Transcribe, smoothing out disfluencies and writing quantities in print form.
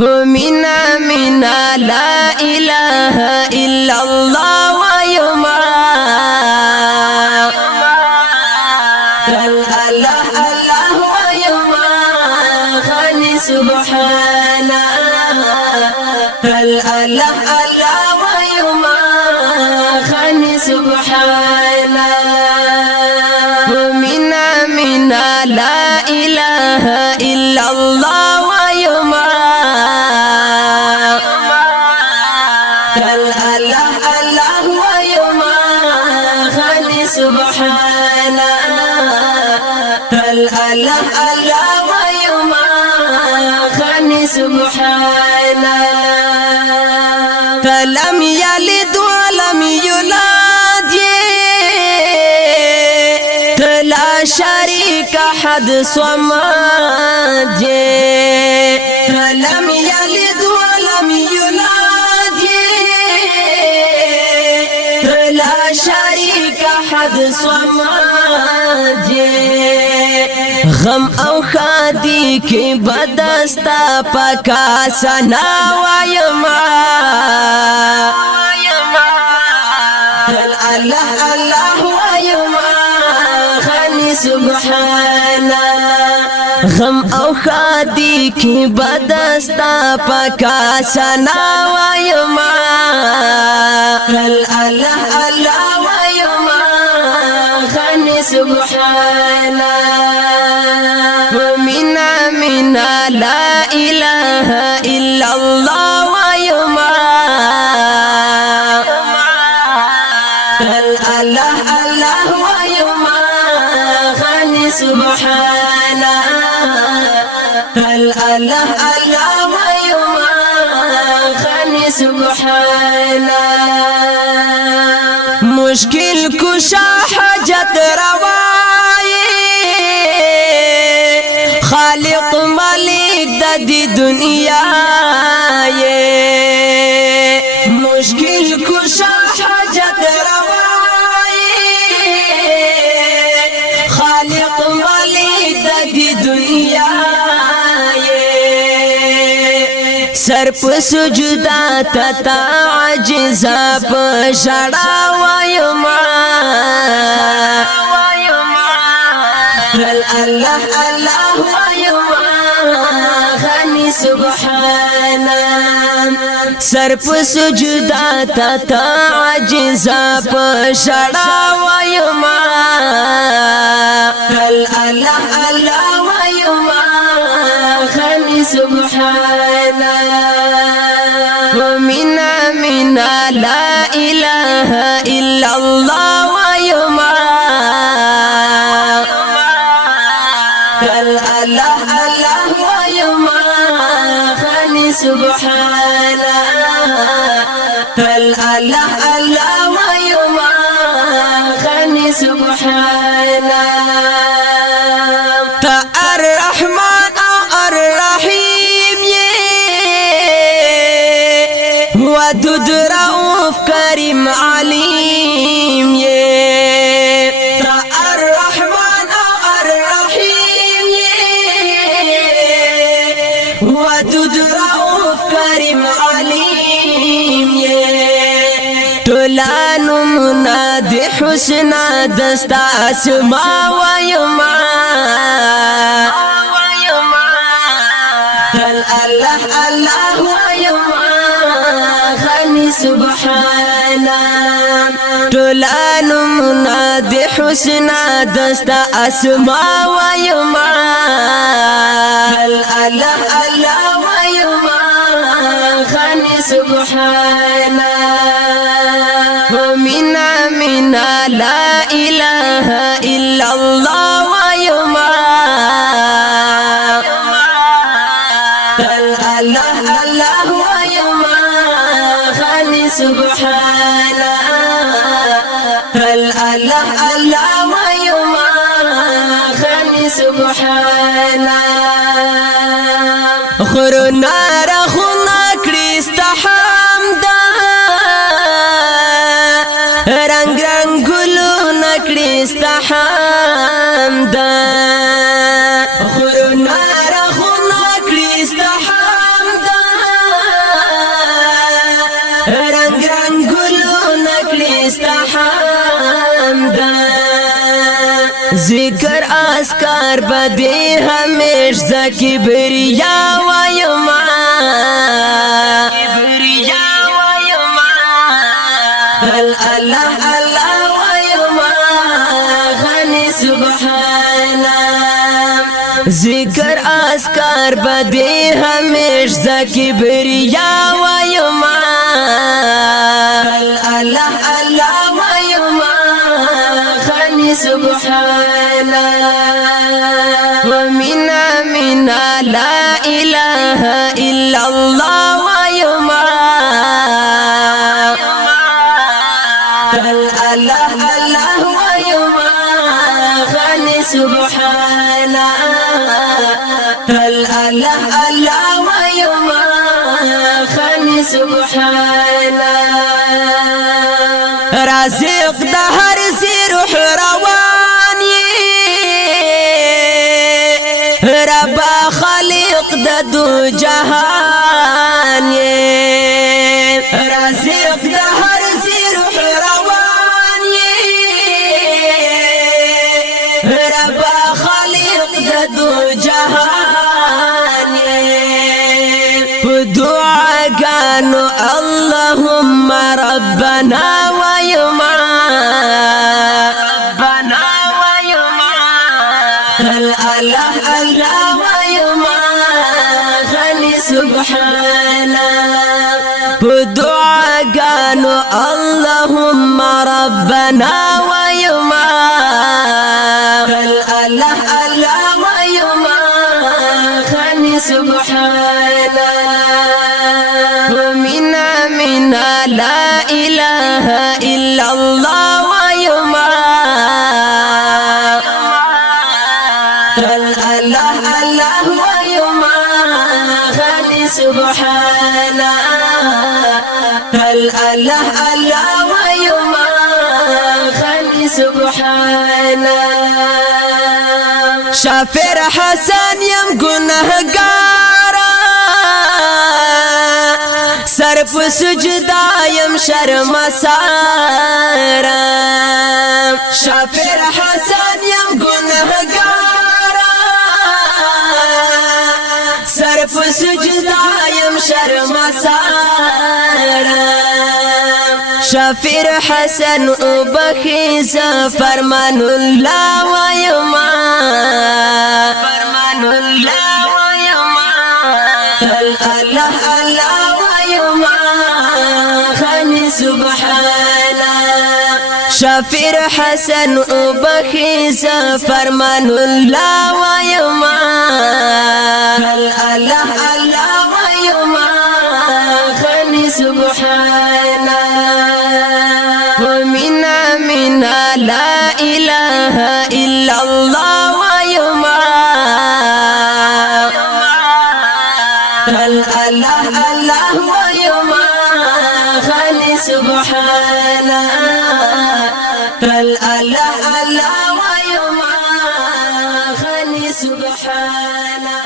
منا منا لا إله إلا الله ويما الله الله ويما خاني سبحانا الله الله ويما خاني سبحانا منا منا لا إله إلا الله ويما الله الله ويما خاني سبحانا الله الله ويما خاني سبحانا فلم يلد ولم يولد لا شريك حد صمد فلم يلد ولم يولد لا شريك حد صمد غم او خادی کی بدستا پکا سنا وایما الله الله وایما خانی سبحانا غم او خادی کی بدستا پکا سنا وایما الله الله وایما خانی سبحانا منا منا لا إله إلا الله ويما الله الله ويما خاني سبحانا الله الله ويما خاني سبحانا مشكل كشا حاجت رواي خالق مالک د دې دنیا یې مشکل کشا حاجت رواي خالق مالک د دې دنیا یې سر په سجدا تا عجز په ژړا وایما الله الله ويما خاني سبحانا سر په سجدا تا عجز په ژړا وایما الله الله ويما خاني سبحانا منا منا لا إله إلا الله ويما الله الله ويما خاني سبحانا الله الله ويما خاني سبحانا تا الرحمن او الرحيم ودود رؤوف كريم عليم ودود رؤوف كريم عليم تولانو منادي حسنا دستا اسماء ويما الله الله ويما خاني سبحانا تولانو منادي حسنا دستا اسماء ويما الله الله ويما خاني سبحانا منا منا لا إله إلا الله ويما الله الله ويما خاني سبحانا الله الله ويما خاني سبحانا خرنا رخنا كريست حمدا رنگ رنگ گلونا كريست حمدا خرنا رخنا كريست حمدا ذکر اسکار بدی ہمیش زکی بریا وایما اللہ اللہ وایما غنی سبحانا ذکر اسکار بدی ہمیش زکی بریا وایما اللہ اللہ وایما غنی سبحانا ومنا منا لا الہ الا اللہ وایما اللہ اللہ وایما غنی سبحانا اللہ اللہ وایما غنی سبحانا رازق د هر سی روح روان رب خالق د دو جهان رازق د هر سی روح روان رب خالق د دو جهان دعا گانو اللهم ربنا وایما اللہ اللہ وایما غنی سبحانا دعا گانو اللهم ربنا وایما اللہ اللہ وایما غنی سبحانا منا منا لا الہ الا اللہ وایما اللہ اللہ وایما غنی سبحانا اللہ اللہ وایما غنی سبحانا شافر حسن یم گنہگارا سر په سجدا یم شرم سارا شافر حسن یم گنہگارا سر په سجدا یم شرم سارا شافر حسن او بخیز فرمان اللہ وایما اللہ اللہ وایما غنی سبحانا شافر حسن او بخیز فرمان اللہ وایما اللہ اللہ وایما غنی سبحانا ومنا منا لا الہ الا اللہ وایما اللہ اللہ وایما غنی سبحانا اللہ اللہ وایما غنی سبحانا